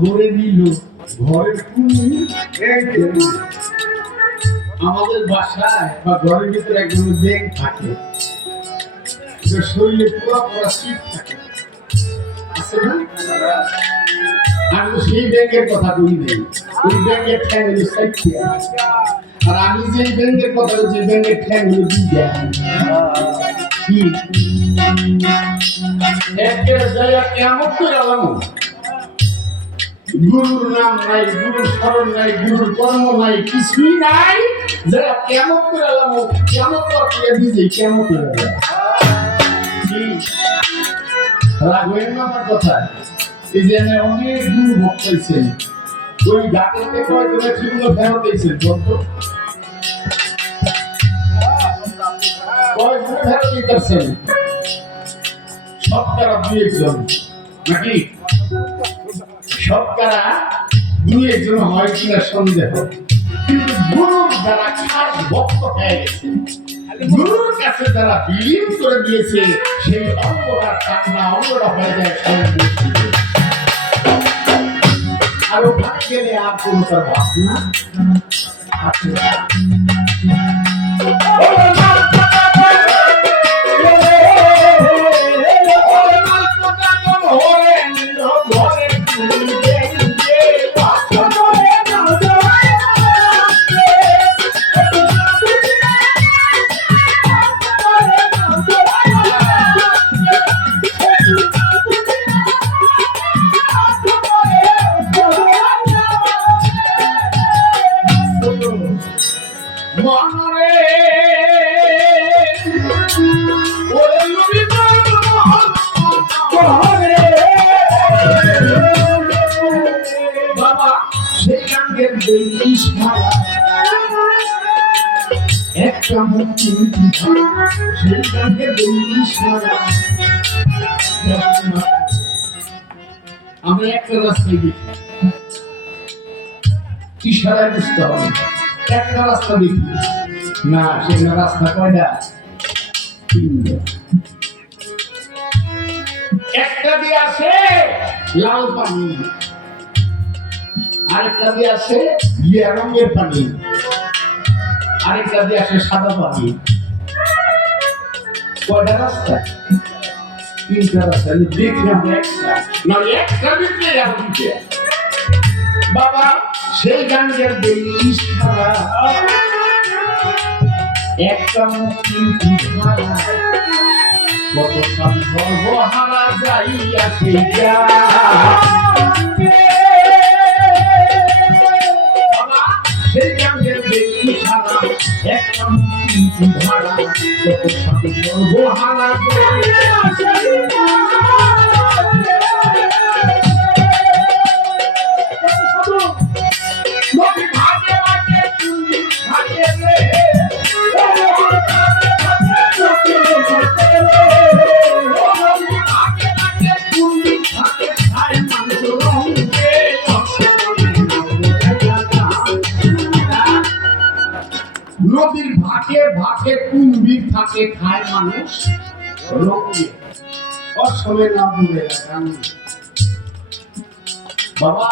ভরে নিল ঘরের কুমির আমাদের বাসায় বা ঘরের ভিতরে একজন ব্যাংক থাকে শরীরে পুরো পুরো শীত থাকে আছে না আমি তো সেই ব্যাংকের কথা বলি নাই ওই ব্যাংকের ফ্যামিলি সাইড আর আমি যে ব্যাংকের কথা বলছি ব্যাংকের ফ্যামিলি দিয়ে কি একের জায়গা কেমন করে আলাম গুরুর নাম নাই গুরুর স্মরণ নাই গুরুর কর্ম নাই কিছুই নাই যারা কেমন করে আলাম কেমন করে নিজে কেমন করে রাখবেন না আমার কথা এই যে অনেক গুরু ভোগ পাইছেন ওই গাছের থেকে হয়তো সেগুলো ফেরত দিয়েছেন বলতো কয়েকজন ফেরত দিতেছেন শতকরা 2-1 জন নাকি শতকরা 2-1 জন হয় কিনা সন্দেহ কিন্তু গুরুর যারা খাস ভক্ত হয়ে গেছে গুরুর কাছে যারা বিলীন করে দিয়েছে সেই অঙ্গটা কান্না অঙ্গটা হয়ে যায় আর ওখানে গেলে আর কোনো তার ভাবনা আছে একটা মুক্তি আমরা একটা রাস্তায় দেখি ইশারায় বুঝতে হবে একটা রাস্তা দেখি না সেখানে রাস্তা কয়টা একটা দিয়ে আসে লাল পানি আরেকটা দিয়ে আসে ইয়ে রঙের পানি আরেকটা দিয়ে আসে সাদা পানি কয়টা রাস্তা 3টা রাস্তা দেখি আমরা একটা না একটা দিতে যাবে বাবা সেই গাঙ্গের দেশ খারা একটা মুক্তি ধারা কত সব সর্বহারা যাইয়াছে সেই গাঙ্গের দেশ খারা একটা মুক্তি ধারা কত সব সর্বহারা যাইয়াছে নদীর ভাগে ভাগে কুম্ভীর থাকে খায় মানুষ অসমে না দূরে বাবা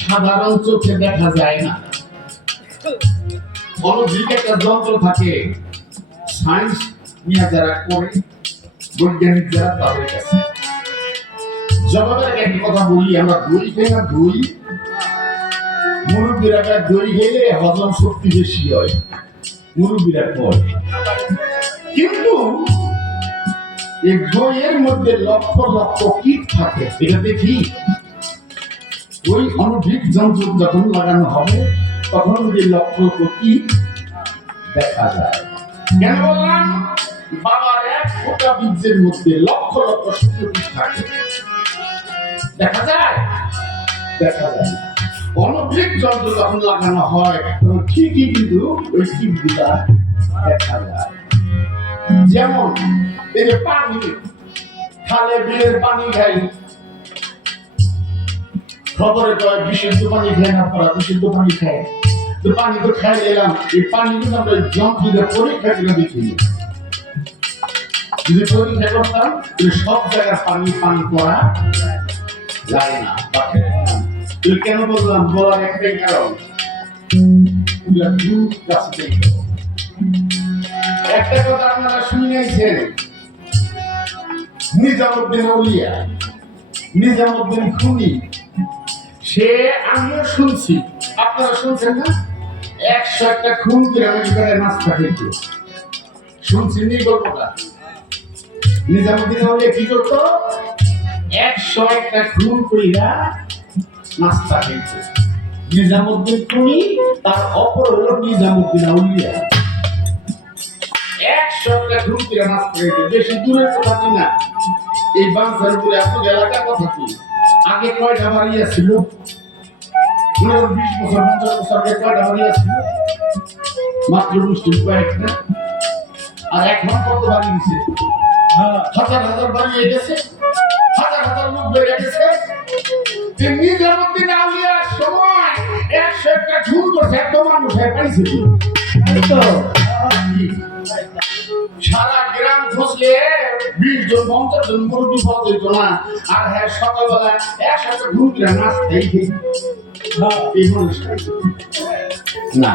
সাধারণ চোখে দেখা যায় না অলৌকিক একটা যন্ত্র থাকে সায়েন্স নিয়ে যারা করে বৈজ্ঞানিক যারা তাদের কাছে জগতের একটি কথা বলি আমরা দই খাই না দই মুরব্বীরা দই খেলে হজম শক্তি বেশি হয় মুরব্বীরা পর কিন্তু এই দইয়ের মধ্যে লক্ষ লক্ষ কীট থাকে এটা দেখি ওই অনধিক যন্ত্র যখন লাগানো হবে তখন ওই লক্ষ লক্ষ কীট দেখা যায় কেন বললাম বাবার এক ফোঁটা বীজের মধ্যে লক্ষ লক্ষ শুক্রকীট থাকে দেখা যায় দেখা যায় অনধিক যন্ত্র যখন লাগানো হয় তখন ঠিকই কিন্তু ওই কীটগুলা দেখা যায় যেমন এই যে পানি খালে বিলের পানি খাই খবরে কয় বিশুদ্ধ পানি খায় না পড়া বিশুদ্ধ পানি খায় তো পানি তো খাই এলাম এই পানিগুলো আমরা যন্ত্র দিয়ে পরীক্ষা করে দেখি যদি পরীক্ষা করতাম সব জায়গায় পানি পান করা জানি না। তুই কেন বললাম? বলার একটাই কারণ, একটা কথা আপনারা শুনেছেন, নিজামুদ্দিন আউলিয়া, নিজামুদ্দিন খুনি, সে আমিও শুনছি, আপনারা শুনছেন না? 101টা খুন করে আমেরিকায় নাস্তা খেত। শুনছেন এই গল্পটা? নিজামুদ্দিন আউলিয়া কি করতো? 101টা খুন কইরা নাস্তা খেত। নিজামুদ্দিন খুনি, তার অপর হলো নিজামুদ্দিন আউলিয়া। 101টা খুন কইরা নাস্তা খেত। বেশি দূরের কথা না, এই বাংলার উপরে এত এলাকার কথা কি? আগে কয়টা বাড়িয়া ছিল? 20 বছর 50 বছর আগে কয়টা বাড়িয়া ছিল? মাত্র মুসলিম কয়েকটা। আর এখন কত বাড়ি দিছে? হাজার হাজার বাড়িয়ে গেছে, হাজার হাজার লোক বেড়ে গেছে। নিজামুদ্দিন আউলিয়ার সময় 101টা খুন করছে, এত মানুষ পাইছে সারা গ্রাম খুঁজলে 20 জন 50 জন মুরব্বী পাওয়া যেত না। আর হ্যাঁ, সকালবেলা 101টা খুন করে নাস্তাই এই মানুষ না,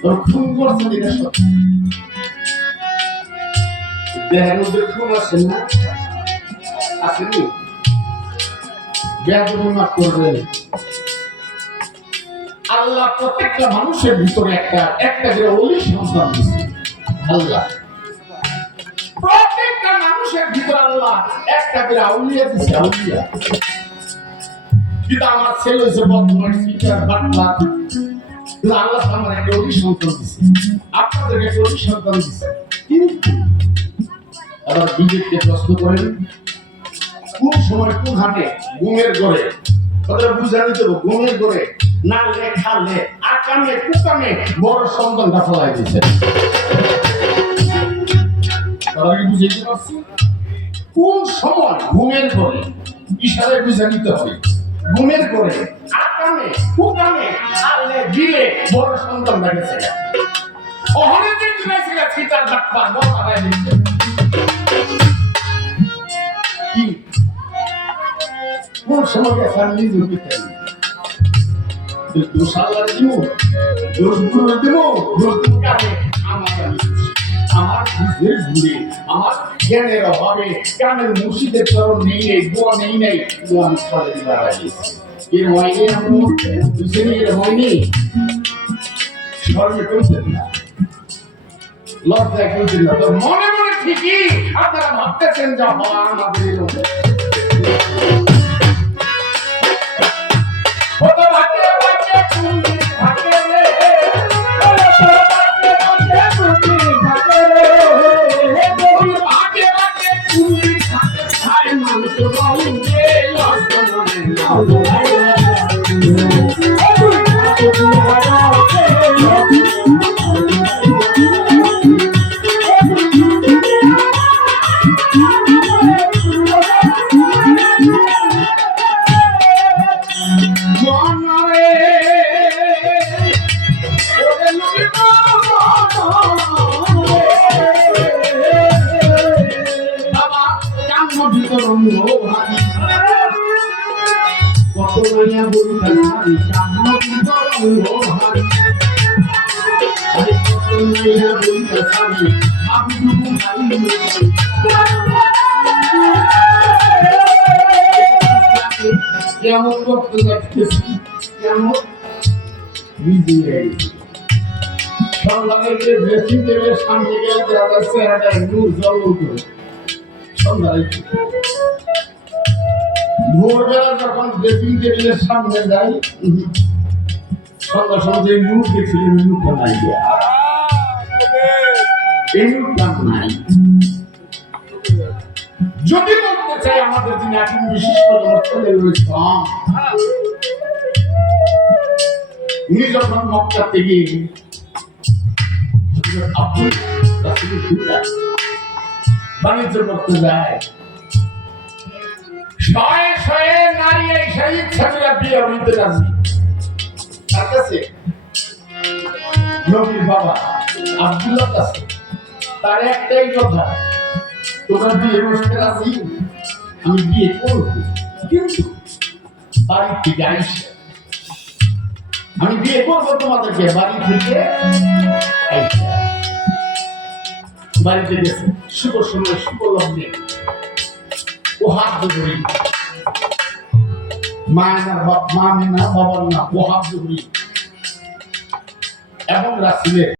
তোর খুন করছে যেটা সত্যি। দেহের মধ্যে খুন আছে না? আসেনি? বেয়াদবি মাফ করবেন। আল্লাহ প্রত্যেকটা মানুষের ভিতরে একটা করে ওলি সন্তান দিয়েছে। আল্লাহ প্রত্যেকটা মানুষের ভিতরে আল্লাহ একটা করে আউলিয়া দিয়েছে। আউলিয়া কিন্তু আমার ছেলে হয়েছে বদমাশ, সিটার, বাটপার। আল্লাহ আমার একটা ওলি সন্তান দিয়েছে, আপনাদেরকে একটা ওলি সন্তান দিয়েছে। কিন্তু আবার বিবেককে প্রশ্ন করেন, কোন সময় কোন হাটে ঘুমের ঘরে কথা বুঝানি দেবো, ঘুমের ঘরে নালে খালে আকামে কুকামে বড় সন্তানটা ফলাই দিয়েছে। বুঝাইতে পারছি? কোন সময় ঘুমের ঘরে ইশারায় বুঝা নিতে হবে, ঘুমের ঘরে আকামে কুকামে খালে দিলে বড় সন্তানটা গেছে। ওখানে যে দিয়েছিল ছিটার ডাক্তার বড় হারাই দিয়েছে। কোন সময় গেছে আমি নিজে দিতে দোষ আল্লাহ দিব, দোষ গুরু দিব, দোষ দিব কানে আমার বুঝের ঘুরে, আমার জ্ঞানের অভাবে কানের মুর্শিদের চরণ নেই নেই, দোয়া নেই নেই, দোয়া আমি খালে দিতে হারাইছি। এর হয়নি, আমি বুঝিনি, এর হয়নি। স্মরণে করছেন না, লজ্জায় করছেন না, তো মনে মনে ঠিকই আপনারা ভাবতেছেন যে আমাদের কেমন করতে যাচ্ছি, কেমন ড্রেসিং টেবিলের সামনে গেলে দেখা চেহারাটা একটু জল করে সন্ধ্যায় ভোরবেলা যখন ড্রেসিং টেবিলের সামনে যাই, সন্ধ্যা সন্ধ্যা এই মুখ দেখছিলেন, মুখটা নাই, এই মুখটা নাই। যদি বলতে চাই আমাদের যিনি এখন বিশেষ করে ছেলে রয়েছে, উনি যখন মক্কা থেকে বাণিজ্য করতে যায়, শয়ে শয়ে নারী সেই ইচ্ছা করে বিয়ে হইতে রাজি। তার কাছে নবীর বাবা আব্দুল্লাহ কাছে তার একটাই কথা, তোমরা বিয়ে বসতে রাজি, আমি বিয়ে করব, কিন্তু বাড়ি থেকে আইসে আমি বিয়ে করবো তোমাদেরকে, বাড়ি থেকে আইসে বাড়িতে গেছে শুভ সময় শুভ লগ্নে ও হাত ধরি মায়ের না মা না বাবার না ও হাত ধরি এবং রাসূলের